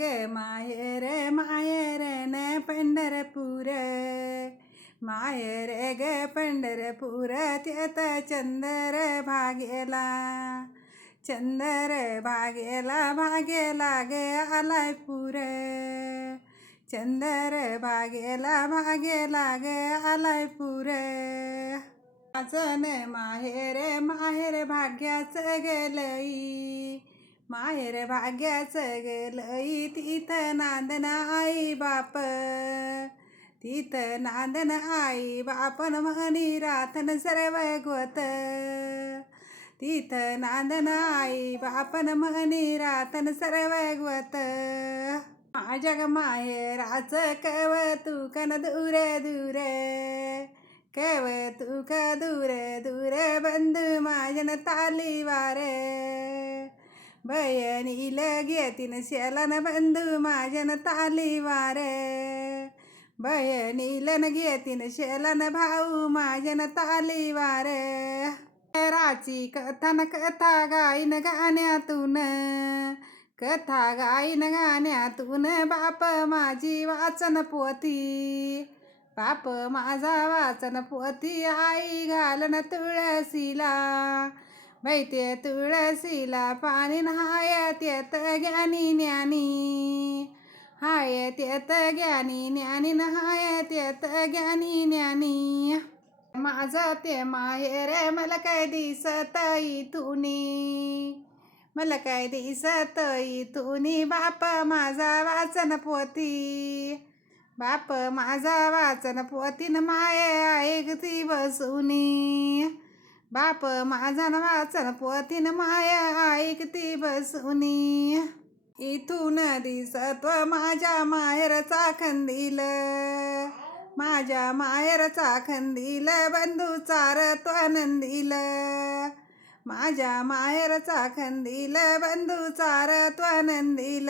ग माहेर माहेर न पंढरपूर माहेर ग पंढरपूर त्यात चंदर भागेला चंदर भागेला भागेला ग आलाय पूर चंदर भागेला भागेला ग आलाय पूर वाचन माहेर माहेर भाग्याचं गेलई माहेर भाग्याचं गेलई तिथं नांदन आई बाप तिथं नांदन आई बापन म्हणी राथन सर्व गोत तिथं नांदन आई बापन म्हणी रातन सर्व गोत माझ्या ग कव तू कन दूर दूर कव तू क दूर दूर बंधू माझ्यान ताली वारे बयनील घेतीन शेलन बंधू माझ्यान ताली वारे बयनीलन घेतीन शेलन भाऊ माझ्यान ताली राची कथन कथा गाईन गाण्यातून कथा गाईन गाण्यातून बाप माझी वाचन पोथी बाप माझा वाचन पोथी आई घालन तुळशीला बैते तुळशीला पाणी हाय त्यात ज्ञानी ज्ञानी. हाय त्यात ज्ञानी ज्ञानी हाय त्यात ज्ञानी ज्ञानी. माझं ते माहेर मला काय दिसत इथुनी? मला काय दिसत इथुनी? बाप माझा वाचन पोती बाप माझा वाचन पोतीन माय ऐकती बसुनी. बाप माझा वाचन पोतीन माया ऐकती बसुनी. इथून दिसत माझ्या माहेरचा खंदील. माझ्या माहेरचा खंदील बंधू चारतो आनंदील माझ्या माहेरचा खंदील बंधू चारतो आनंदील